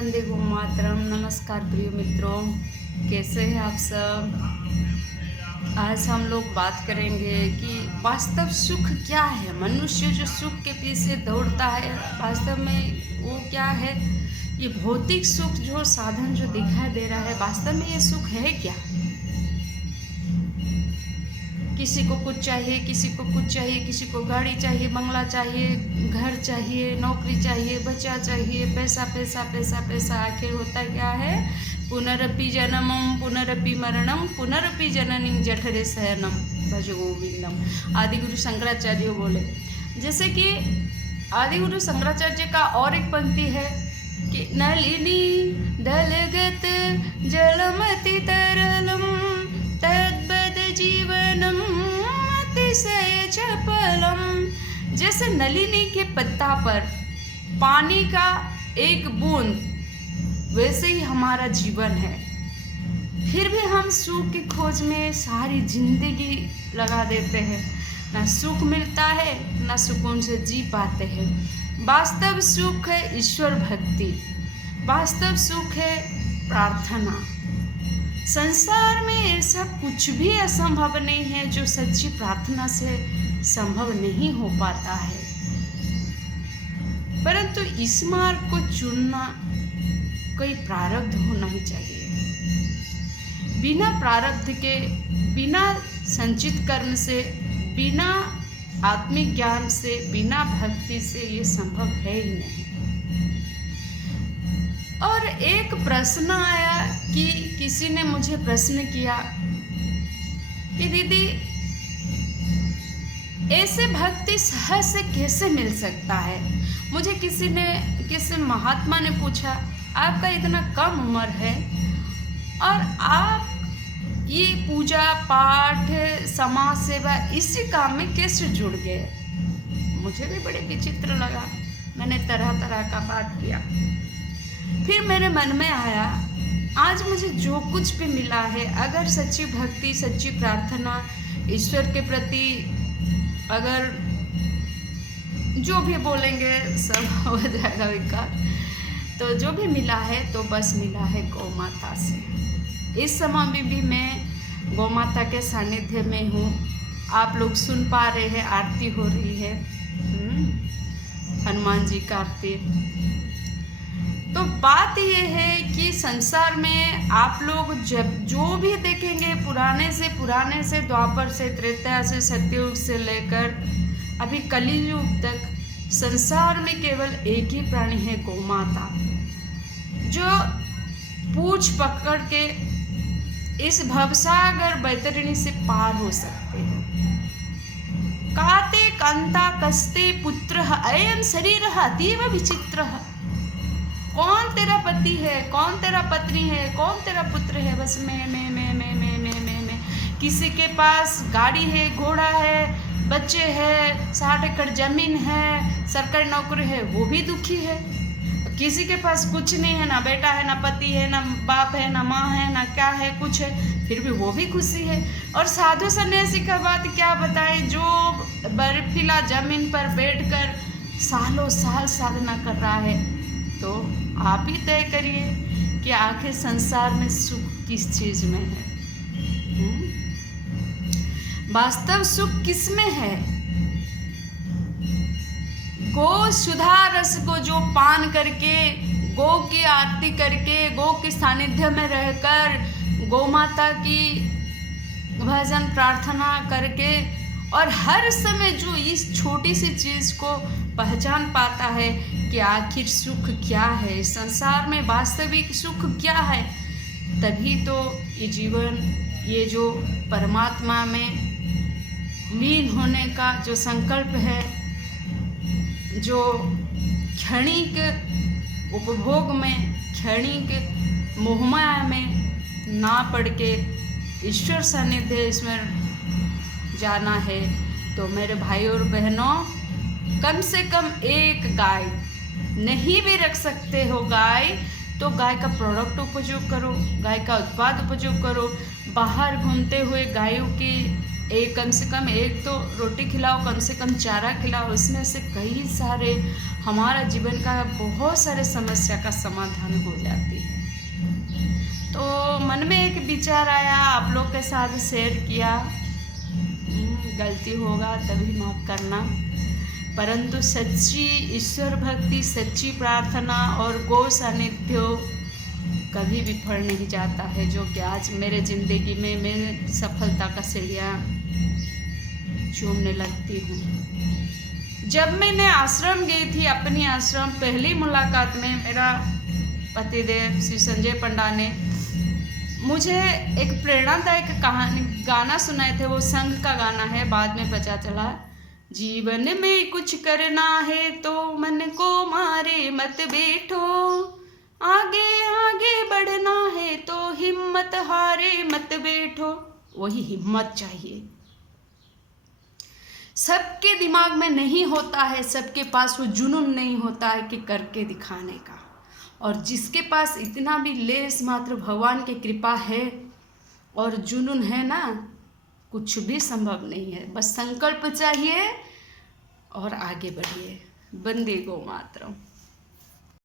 वंदे गो मातरम। नमस्कार प्रिय मित्रों, कैसे हैं आप सब। आज हम लोग बात करेंगे कि वास्तव सुख क्या है। मनुष्य जो सुख के पीछे दौड़ता है, वास्तव में वो क्या है। ये भौतिक सुख जो साधन जो दिखाई दे रहा है, वास्तव में ये सुख है क्या। किसी को कुछ चाहिए, किसी को कुछ चाहिए, किसी को गाड़ी चाहिए, बंगला चाहिए, घर चाहिए, नौकरी चाहिए, बच्चा चाहिए, पैसा पैसा पैसा पैसा। आखिर होता क्या है, पुनरपि जन्मम पुनरपि मरणम पुनरपि जननीं जठरे शयनम भज गोविंदम। आदिगुरु शंकराचार्य बोले। जैसे कि आदिगुरु शंकराचार्य का और एक पंक्ति है कि नलिनी दलगत जलमति तरलम तद्वद जीवनम अतिशय चपलम। जैसे नलिनी के पत्ता पर पानी का एक बूंद, वैसे ही हमारा जीवन है। फिर भी हम सुख की खोज में सारी जिंदगी लगा देते हैं, ना सुख मिलता है, ना सुकून से जी पाते हैं। वास्तव सुख है ईश्वर भक्ति, वास्तव सुख है प्रार्थना। संसार में ऐसा कुछ भी असंभव नहीं है जो सच्ची प्रार्थना से संभव नहीं हो पाता है। परंतु इस मार्ग को चुनना कोई प्रारब्ध होना ही चाहिए। बिना प्रारब्ध के, बिना संचित कर्म से, बिना आत्मिक ज्ञान से, बिना भक्ति से ये संभव है ही नहीं। और एक प्रश्न आया कि किसी ने मुझे प्रश्न किया कि दीदी ऐसे भक्ति सहज से कैसे मिल सकता है। मुझे किसी महात्मा ने पूछा, आपका इतना कम उम्र है और आप ये पूजा पाठ समाज सेवा इसी काम में कैसे जुड़ गए। मुझे भी बड़े विचित्र लगा। मैंने तरह तरह का बात किया। फिर मेरे मन में आया, आज मुझे जो कुछ भी मिला है, अगर सच्ची भक्ति, सच्ची प्रार्थना, ईश्वर के प्रति अगर जो भी बोलेंगे सब हो जाएगा विकार। तो जो भी मिला है तो बस मिला है गौ माता से। इस समय में भी मैं गौ माता के सानिध्य में हूँ। आप लोग सुन पा रहे हैं, आरती हो रही है, हनुमान जी का आरती। तो बात ये है कि संसार में आप लोग जब जो भी देखेंगे, पुराने से द्वापर से, त्रेता से, सत्ययुग से लेकर अभी कलियुग तक, संसार में केवल एक ही प्राणी है, गौमाता, जो पूछ पकड़ के इस भवसागर बैतरणी से पार हो सकते हैं। काते कांता कस्ते पुत्र अयं शरीर अतीव विचित्र। कौन तेरा पति है, कौन तेरा पत्नी है, कौन तेरा पुत्र है, बस मैं। किसी के पास गाड़ी है, घोड़ा है, बच्चे हैं, 60 एकड़ जमीन है, सरकारी नौकरी है, वो भी दुखी है। किसी के पास कुछ नहीं है, ना बेटा है, ना पति है, ना बाप है, ना माँ है, ना क्या है, कुछ है, फिर भी वो भी खुशी है। और साधु सन्यासी का बात क्या बताएं, जो बर्फीला जमीन पर बैठकर सालों साल साधना कर रहा है। तो आप ही तय करिए कि आखिर संसार में सुख किस चीज में है। वास्तव सुख किस में है। गो सुधा रस को जो पान करके, गो की आरती करके, गो के सानिध्य में रहकर, गौ माता की भजन प्रार्थना करके, और हर समय जो इस छोटी सी चीज को पहचान पाता है कि आखिर सुख क्या है, संसार में वास्तविक सुख क्या है, तभी तो ये जीवन, ये जो परमात्मा में लीन होने का जो संकल्प है, जो क्षणिक उपभोग में, क्षणिक मोहमाया में ना पड़ के ईश्वर सानिध्य इसमें जाना है। तो मेरे भाई और बहनों, कम से कम एक गाय, नहीं भी रख सकते हो गाय, तो गाय का प्रोडक्ट उपयोग करो, गाय का उत्पाद उपयोग करो। बाहर घूमते हुए गायों की एक कम से कम एक तो रोटी खिलाओ, कम से कम चारा खिलाओ, उसमें से कई सारे हमारा जीवन का बहुत सारे समस्या का समाधान हो जाती है। तो मन में एक विचार आया, आप लोग के साथ शेयर किया। गलती होगा तभी माफ़ करना, परंतु सच्ची ईश्वर भक्ति, सच्ची प्रार्थना और गौ सानिध्य कभी विफल नहीं जाता है, जो कि आज मेरे ज़िंदगी में मैं सफलता का सीढ़ियाँ चूमने लगती हूँ। जब मैंने आश्रम गई थी, अपनी आश्रम पहली मुलाकात में मेरा पतिदेव श्री संजय पंडा ने मुझे एक प्रेरणादायक कहानी गाना सुनाए थे। वो संघ का गाना है, बाद में पता चला। जीवन में कुछ करना है तो मन को मारे मत बैठो, आगे आगे बढ़ना है तो हिम्मत हारे मत बैठो। वही हिम्मत चाहिए, सबके दिमाग में नहीं होता है, सबके पास वो जुनून नहीं होता है कि करके दिखाने का। और जिसके पास इतना भी लेस मात्र भगवान की कृपा है और जुनून है ना, कुछ भी संभव नहीं है। बस संकल्प चाहिए और आगे बढ़िए। वंदे गौ मातरम।